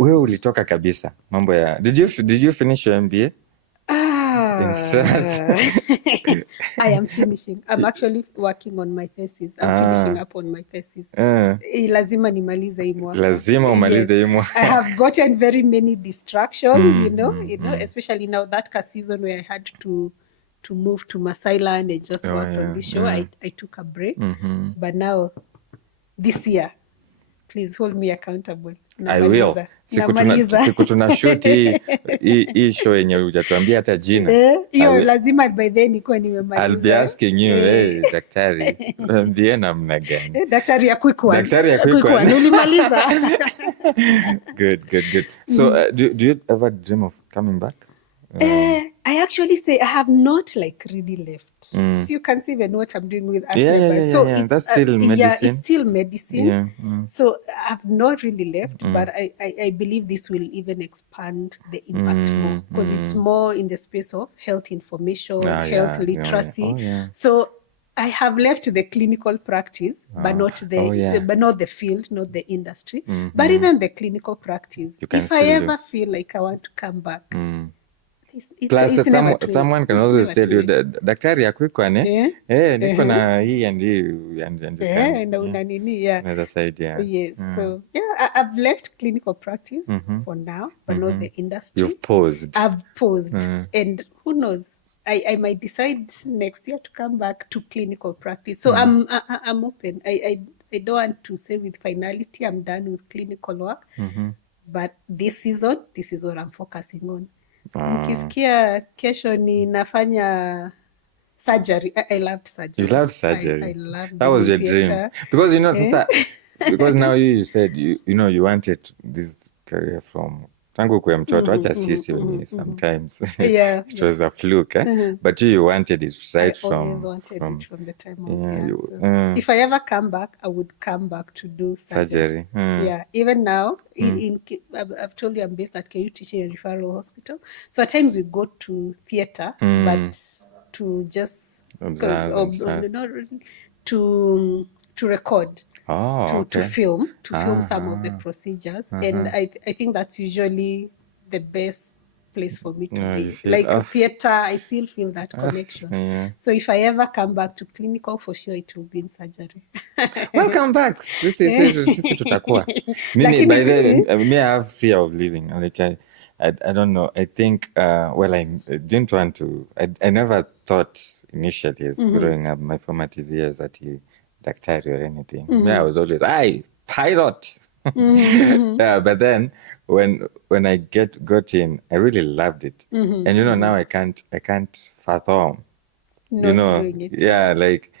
wewe ulitoka kabisa mambo ya did you finish your MBA? I am finishing. I'm actually working on my thesis. I'm finishing up on my thesis. Lazima nimalize hii mwaka. Lazima umalize hii mwaka. I have gotten very many distractions, you know, especially now that season where I had to move to Masaila and just work on this show. I took a break. But now, this year, please hold me accountable. I will. Siku tuna shoot hii show yenye hujatuambia hata jina. Hiyo lazima by then nikuwa nimemaliza. I'll be asking you, hey, daktari, mbie namna gani? Daktari ya quick one. Ulimaliza. Good. So, do you ever dream of coming back? I actually say I have not like really left. So you can see even what I'm doing with members. So it's, that's still medicine. Yeah, it's still medicine. So I've not really left, but I believe this will even expand the impact more because it's more in the space of health information, health literacy. So I have left the clinical practice, but not the field, not the industry, but even the clinical practice. If I ever feel like I want to come back. Plus someone can always tell you that daktari ya quick one niko na hii and na una nini another side yes so I've left clinical practice for now but not the industry. You've paused. I've paused and who knows I might decide next year to come back to clinical practice. So I'm open. I don't want to say with finality I'm done with clinical work but this season is what I'm focusing on. Nikisikia kesho ni nafanya surgery. I loved surgery. You loved surgery. I loved that was your theater. dream. Because you know because now you said you know you wanted this career from tangu kwa mtoto acha sisi sometimes it was a fluke but you wanted it right from the time I was young. So if I ever come back I would come back to do surgery. Even now I've told you I'm based at KU Teaching and Referral Hospital, so at times we go to theater but to just observe to record. To film some of the procedures and I think that's usually the best place for me to be. Like theater, I still feel that connection. So if I ever come back to clinical, for sure it will be in surgery. Welcome back. This is tutakuwa. By then, I have fear of leaving. Like I don't know. I think I didn't want to. I never thought initially as growing up my formative years that daktari or anything. I was always pilot. But then when I got in, I really loved it. And you know now I can't fathom. Doing it. Like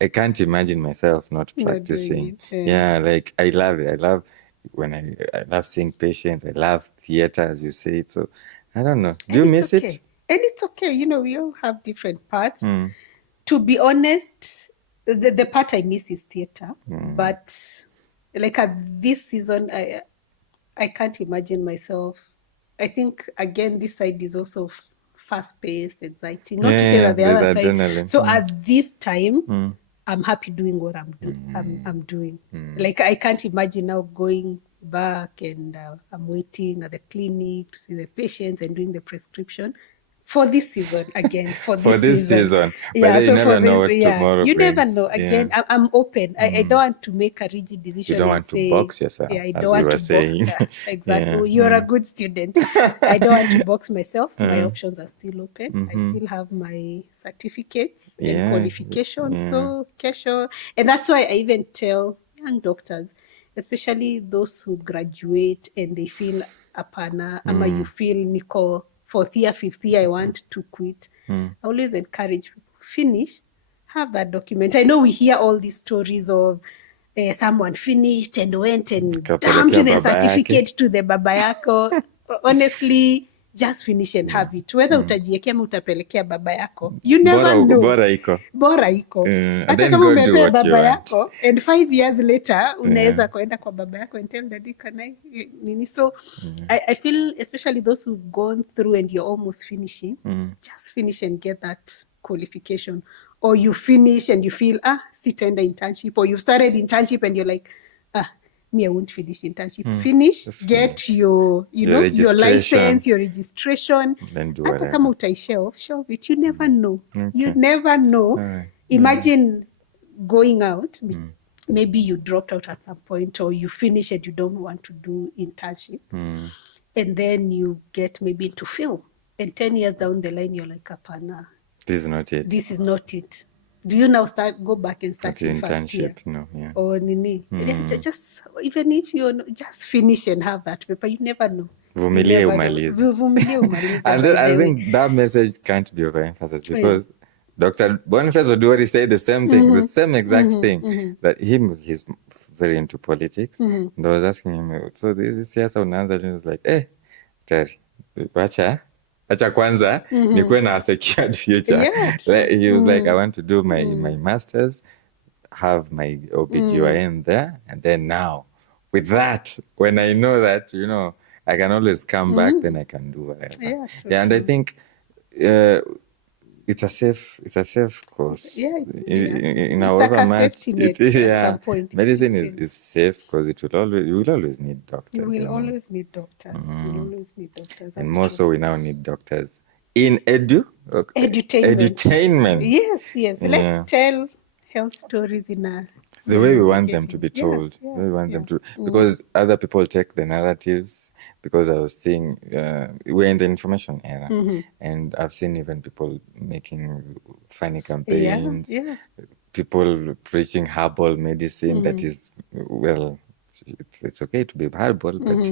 I can't imagine myself not practicing. Like I love it. I love when I love seeing patients. I love theater, as you say. So I don't know. Do you miss it? And it's okay. You know, we all have different parts. To be honest, the part I miss is theater. But like at this season, I can't imagine myself. I think, again, this side is also fast-paced, exciting. Not to say that the other side. Adrenaline. So at this time, I'm happy doing what I'm doing. Like I can't imagine now going back and I'm waiting at the clinic to see the patients and doing the prescription. For this season, again. For this season. But you never know what tomorrow you brings. never know. Again, I'm open. I don't want to make a rigid decision. You don't want to box yourself. I don't want to box. Exactly. You're a good student. I don't want to box myself. My options are still open. I still have my certificates and qualifications. So, kesho. And that's why I even tell young doctors, especially those who graduate and they feel apana, ama you feel niko fourth year, fifth year, I want to quit. I always encourage people, finish, have that document. I know we hear all these stories of someone finished and went and dumped the certificate to the baba yako. Honestly, just finish and have it. Whether utajiekea ama utapelekea baba yako, you never know. Bora iko. Hata kama umepea baba yako and 5 years later unaweza kwenda kwa baba yako and tell daddy can I nini. So I feel especially those who've gone through and you're almost finishing, just finish and get that qualification. Or you finish and you feel sitaenda internship, or you've started internship and you're like me, I won't finish internship. Finish, get your, your license, your registration. Then do Hata kama utaishelf it, you never know. You never know. Imagine going out, maybe you dropped out at some point, or you finish and you don't want to do internship, and then you get maybe into film, and 10 years down the line, you're like, apana, this is not it. This is not it. Do you now go back and start in first year? No, yeah. Or nini? Just, even if you just finish and have that paper, you never know. Vumilia umalize. And I think that message can't be overemphasized, because Dr. Boniface Oduori said the same thing, the same exact thing. That he's very into politics. And I was asking him, so this is siasa unaanza, and he was like, Tari, acha kwanza nikuwe na a secured future. He was like, I want to do my master's, have my OBGYN there, and then now with that, when I know that, I can always come back, then I can do whatever. And I think it's a safe course. In however much at some point. Medicine is safe, because you will always need doctors. You will always need doctors. You will always need doctors. And more so, we now need doctors in edutainment. Yes. Let's tell health stories in the way we want them to be told. Because other people take the narratives. Because I was seeing, we're in the information era, and I've seen even people making funny campaigns, people preaching herbal medicine that is, well, it's okay to be herbal, but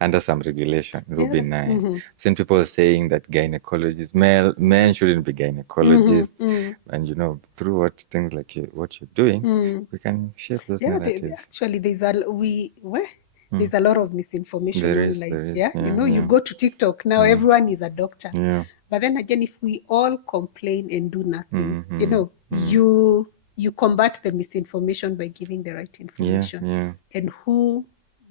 under some regulation, it would be nice. I've seen people saying that gynecologists, men shouldn't be gynecologists, and through things like what you're doing, we can shape those narratives. Actually, there's a lot of misinformation online. You go to TikTok now, everyone is a doctor. But then again, if we all complain and do nothing, you combat the misinformation by giving the right information. And who's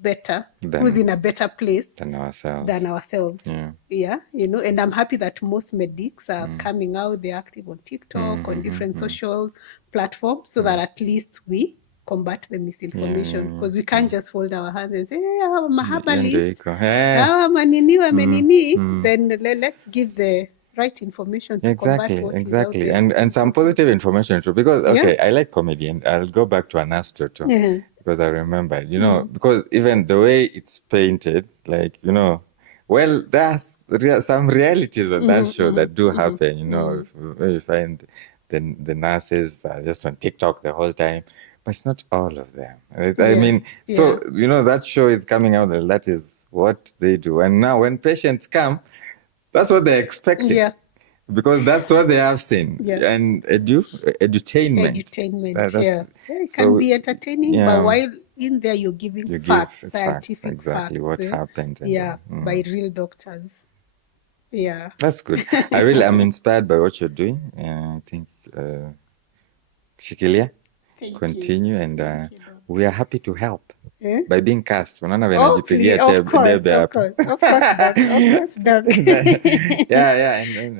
in a better place than ourselves? And I'm happy that most medics are coming out. They're active on TikTok, on different social platforms, so that at least we combat the misinformation, because we can't just fold our hands and say, I'm a herbalist, then let's give the right information to combat what is out there. And some positive information too, because I like comedy, and I'll go back to Anasto too, because I remember, because even the way it's painted, like, well, there's some realities of that show that do happen, you find the nurses are just on TikTok the whole time. But it's not all of them. I mean, so, that show is coming out, and that is what they do. And now when patients come, that's what they're expecting. Because that's what they have seen. And edutainment. It can be entertaining, but while in there you're giving facts, scientific facts. What happens. By real doctors. That's good. I'm inspired by what you're doing. I think, Shikilia. Continue, and we are happy to help by being cast. Of course, Doc. And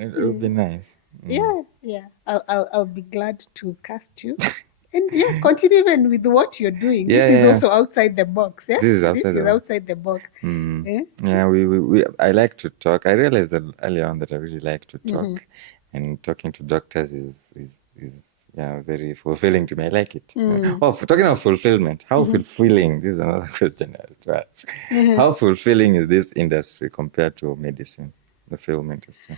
it would be nice. I'll be glad to cast you. And continue even with what you're doing. This is also outside the box. This is outside the box. I like to talk. I realized that earlier on that I really like to talk. And talking to doctors is very fulfilling to me. I like it. Talking of fulfillment, how fulfilling, this is another question I have to ask. How fulfilling is this industry compared to medicine, the film industry?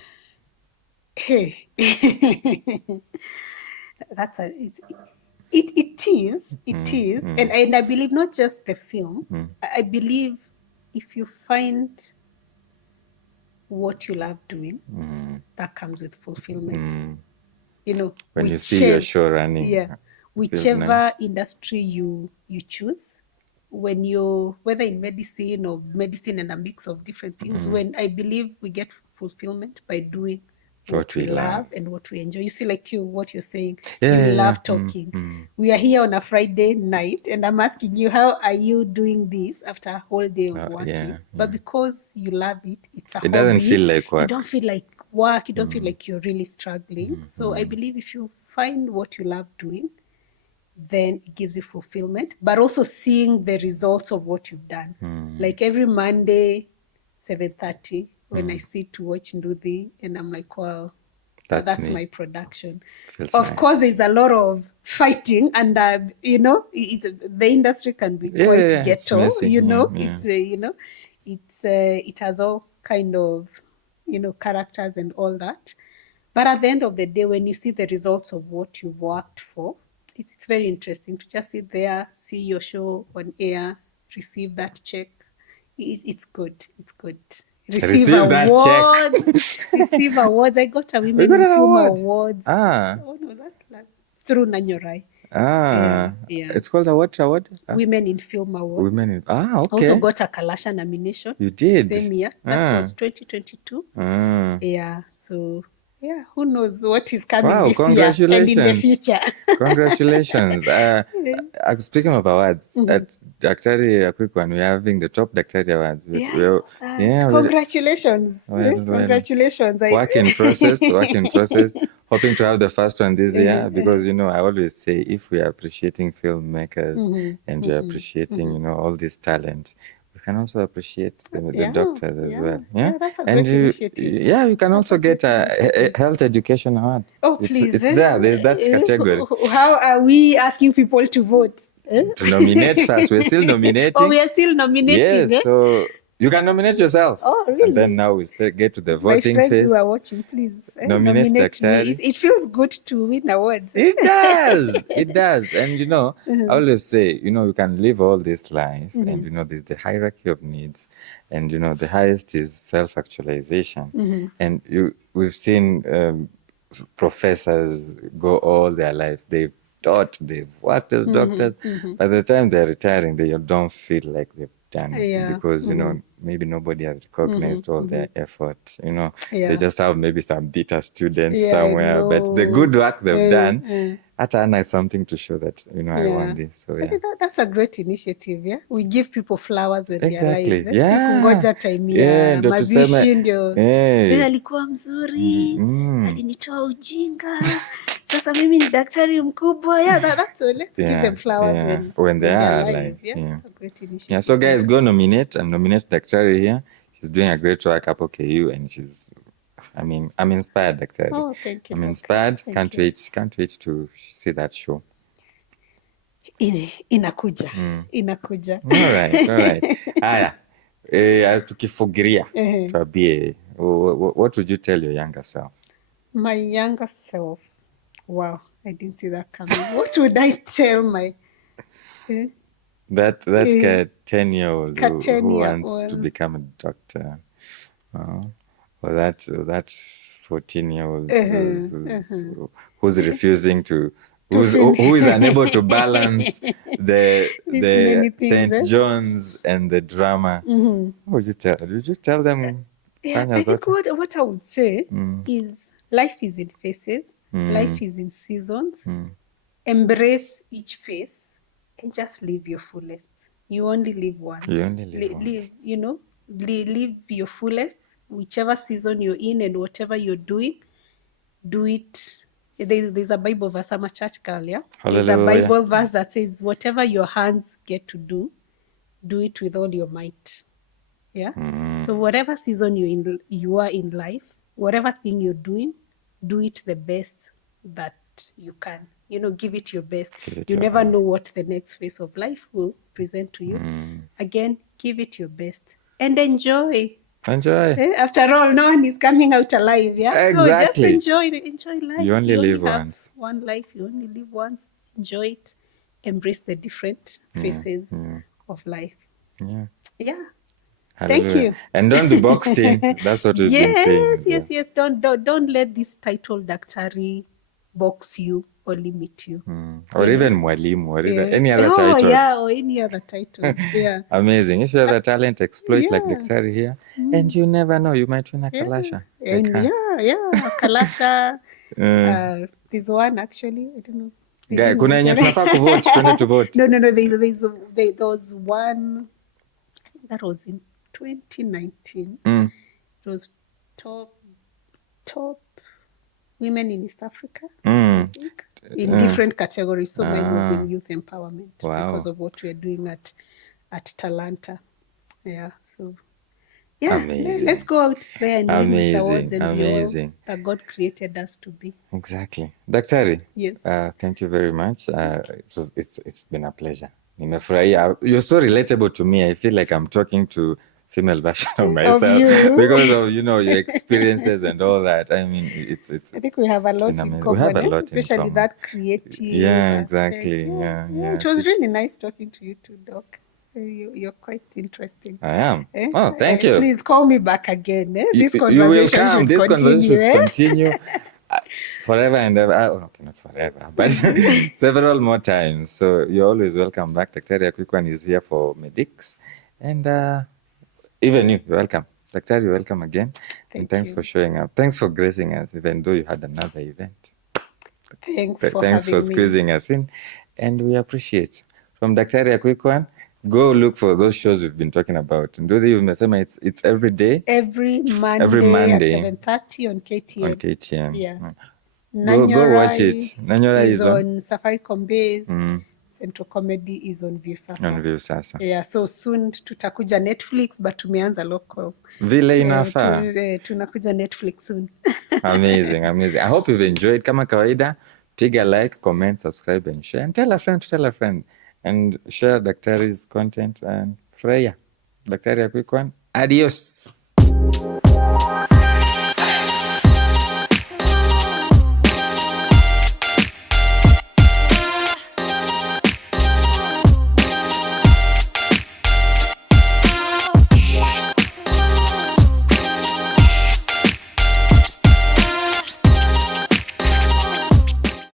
Hey, it is. And I believe not just the film. I believe if you find what you love doing, that comes with fulfillment. When you see your show running, whichever industry you choose, whether in medicine or medicine and a mix of different things, when I believe we get fulfillment by doing what we love and what we enjoy. You see, like what you're saying, you love talking. We are here on a Friday night, and I'm asking you, how are you doing this after a whole day of working? But because you love it, it's a hobby. It doesn't feel like work. You don't feel like work. You don't feel like you're really struggling. So I believe if you find what you love doing, then it gives you fulfillment, but also seeing the results of what you've done. Like every Monday, 7:30, when I sit to watch Nduthi, and I'm like, wow, that's my production. Feels of nice. course, there's a lot of fighting, and the industry can be quite ghetto. It has all kind of characters and all that. But at the end of the day, when you see the results of what you've worked for, it's very interesting to just sit there, see your show on air, receive that check. It's good. It's good. Receive awards. Receive awards. I got a Women in Film Awards. What was that? Through Nanyorai. Yeah. It's called a what award? Women in Film Award. Okay. Also got a Kalasha nomination. You did? Same year. That was 2022. Yeah. So, yeah, who knows what is coming this year and in the future. Congratulations. Speaking of awards, at Daktari, a quick one, we're having the top Daktari Awards. Congratulations. Congratulations. Work in process. Hoping to have the first one this year because, I always say if we are appreciating filmmakers and we are appreciating, all this talent, we can also appreciate the doctors as well. Yeah, that's a great initiative. Yeah, you can also get a health education award. Oh, please. It's there. There's that category. How are we asking people to vote? To nominate first. We're still nominating. Oh, we are still nominating. Yes, so you can nominate yourself. Oh, really? And then now we get to the voting phase. My friends who are watching, please nominate me. It feels good to win awards. It does. It does. And, I always say, you can live all this life and, there's the hierarchy of needs and, the highest is self-actualization. And we've seen professors go all their life. They've taught, they've worked as doctors. By the time they're retiring, they don't feel like they've done because, maybe nobody has recognized all their effort. They just have maybe some bitter students somewhere, but the good work they've done, Atana is something to show that, I want this. So, that's a great initiative, yeah? We give people flowers when they're alive. Kungoja time ya mazishi ndio. Alikuwa mzuri, alinitoa ujinga. Sasa mimi ni daktari mkubwa. Let's give them flowers when they are alive. That's a great initiative. So guys, go nominate Daktari here. She's doing a great work up OKU and I'm inspired, Daktari. Oh, thank you. I'm inspired. Can't wait to see that show. Inakuja. All right. Haya. Tukifikiria tuambie, what would you tell your younger self? My younger self. Wow, I didn't see that coming. What would I tell my that 10-year-old who wants to become a doctor, or that 14-year-old who's refusing to, who is unable to balance the St. John's and the drama? What would you tell? Would you tell them? I think what I would say is life is in phases. Life is in seasons. Embrace each phase and just live your fullest. You only live once. Live your fullest. Whichever season you're in and whatever you're doing, do it. There's a Bible verse. I'm a church girl, yeah? There's a Bible verse that says, whatever your hands get to do it with all your might. Yeah? So whatever season you are in life, whatever thing you're doing, do it the best that you can. Give it your best. You never know what the next phase of life will present to you. Again, give it your best. And enjoy. After all, no one is coming out alive, yeah? Exactly. So just enjoy life. You only live once. One life, you only live once. Enjoy it. Embrace the different phases of life. Yeah. Hallelujah. Thank you. And don't be boxed in. That's what we've been saying. Yes. Don't let this title Daktari box you or limit you. Or even mwalimu or even any other title. Or any other title. Yeah. Amazing. If you have a talent, exploit like Daktari here. And you never know, you might win a Kalasha. Kalasha. There's one actually. I don't know. Kuna yenye tunafaa kuvote, twende to vote. No. There was one. I think that was in 2019. It was top women in East Africa. in different categories. So mine was in youth empowerment because of what we are doing at Talanta. Yeah, so yeah, let's go out there and win these awards and be all that God created us to be. Exactly. Daktari, yes. Thank you very much. It's been a pleasure. You're so relatable to me. I feel like I'm talking to female version of myself because of your experiences and all that. I mean, it's I think we have a lot in common. We have a lot especially in common. That creative exactly. aspect. It was really nice talking to you too, Doc. You're quite interesting. I am. Oh, thank you. Please call me back again. This conversation you will come. This conversation should continue forever and ever. Okay, not forever, but several more times. So you're always welcome back. Daktari Akwikwan is here for Medics. And even you're welcome. Daktari, you're welcome again. And thanks for showing up. Thanks for gracing us, even though you had another event. Thanks for squeezing us in. And we appreciate. From Daktari Akwikwan, go look for those shows we've been talking about. And do they even say it's every day? Every Monday at 7:30 on KTN. On KTN. Yeah. Go watch it. Nanyora is on Safaricom Base. Central Comedy is on Viusasa. Yeah, so soon tutakuja Netflix, but tumeanza local. Vile inafaa. Tunakuja Netflix soon. Amazing. I hope you've enjoyed. Kama kawaida, piga like, comment, subscribe, and share. And tell a friend. And share Daktari's content and furahia. Daktari Akwikwan, adios.